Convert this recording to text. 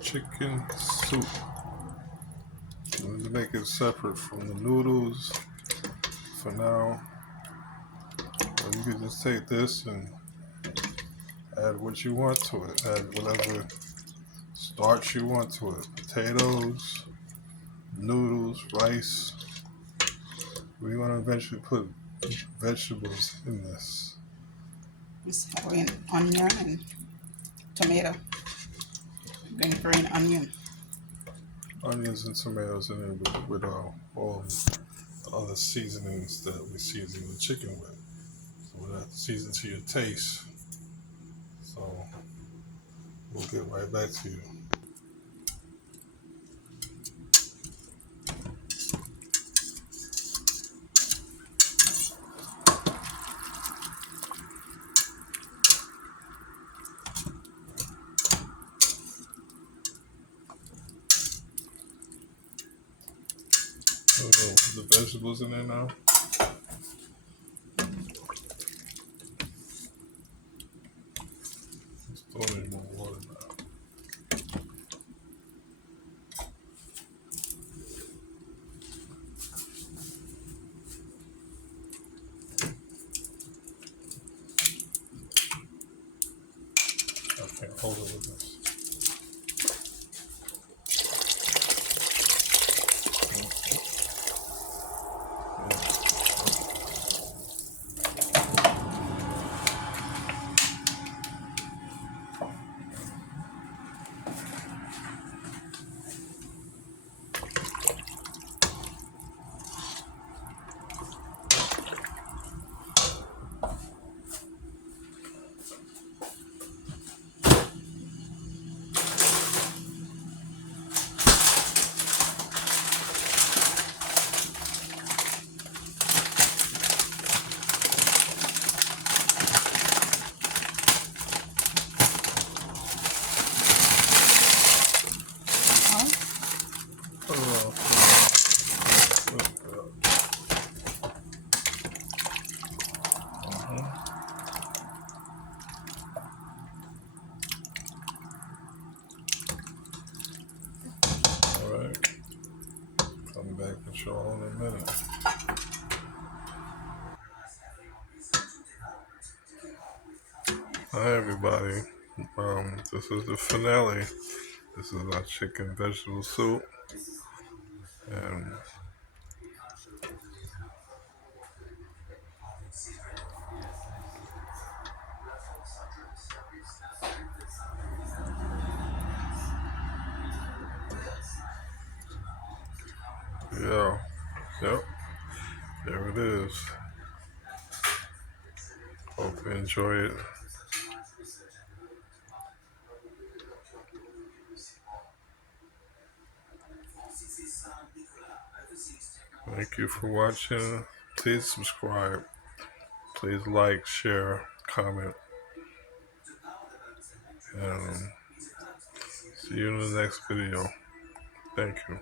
chicken soup. I'm going to make it separate from the noodles for now. Or you can just take this and add what you want to it. Add whatever starch you want to it. Potatoes, noodles, rice. We want to eventually put vegetables in this. Just having onion and tomato. Green onion. Onions and tomatoes in there with all the other seasonings that we season the chicken with. So we'll have to season to your taste. So we'll get right back to you. Put the vegetables in there now. Just throw in more water now. I can't hold it with this. Alright. Come back and show in a minute. Hi everybody. This is the finale. This is our chicken vegetable soup. And yeah. Yep. There it is. Hope you enjoy it. Thank you for watching. Please subscribe. Please like, share, comment. And see you in the next video. Thank you.